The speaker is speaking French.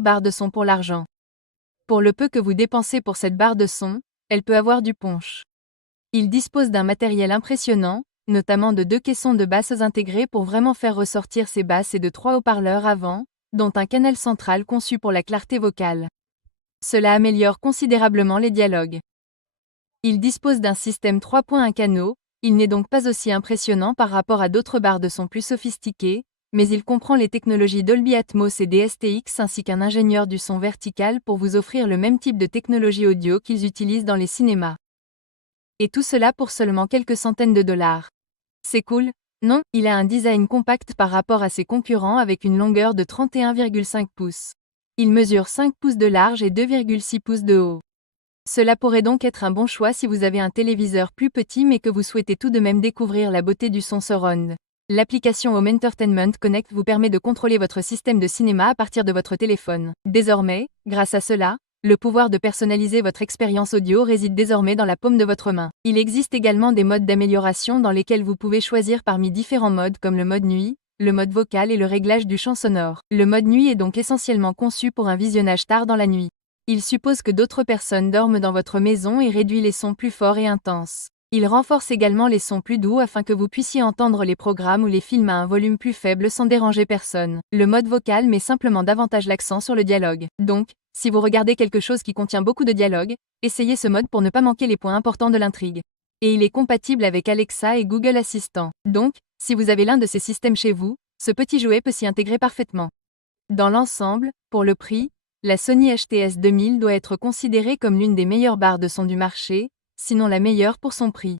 barre de son pour l'argent. Pour le peu que vous dépensez pour cette barre de son, elle peut avoir du punch. Il dispose d'un matériel impressionnant, notamment de 2 caissons de basses intégrés pour vraiment faire ressortir ses basses et de 3 haut-parleurs avant, dont un canal central conçu pour la clarté vocale. Cela améliore considérablement les dialogues. Il dispose d'un système 3.1 canaux, il n'est donc pas aussi impressionnant par rapport à d'autres barres de son plus sophistiquées, mais il comprend les technologies Dolby Atmos et DSTX ainsi qu'un ingénieur du son vertical pour vous offrir le même type de technologie audio qu'ils utilisent dans les cinémas. Et tout cela pour seulement quelques centaines de dollars. C'est cool, non? Il a un design compact par rapport à ses concurrents avec une longueur de 31,5 pouces. Il mesure 5 pouces de large et 2,6 pouces de haut. Cela pourrait donc être un bon choix si vous avez un téléviseur plus petit mais que vous souhaitez tout de même découvrir la beauté du son surround. L'application Home Entertainment Connect vous permet de contrôler votre système de cinéma à partir de votre téléphone. Désormais, grâce à cela, le pouvoir de personnaliser votre expérience audio réside désormais dans la paume de votre main. Il existe également des modes d'amélioration dans lesquels vous pouvez choisir parmi différents modes comme le mode nuit, le mode vocal et le réglage du champ sonore. Le mode nuit est donc essentiellement conçu pour un visionnage tard dans la nuit. Il suppose que d'autres personnes dorment dans votre maison et réduit les sons plus forts et intenses. Il renforce également les sons plus doux afin que vous puissiez entendre les programmes ou les films à un volume plus faible sans déranger personne. Le mode vocal met simplement davantage l'accent sur le dialogue. Donc, si vous regardez quelque chose qui contient beaucoup de dialogue, essayez ce mode pour ne pas manquer les points importants de l'intrigue. Et il est compatible avec Alexa et Google Assistant. Donc, si vous avez l'un de ces systèmes chez vous, ce petit jouet peut s'y intégrer parfaitement. Dans l'ensemble, pour le prix, la Sony HTS 2000 doit être considérée comme l'une des meilleures barres de son du marché, sinon la meilleure pour son prix.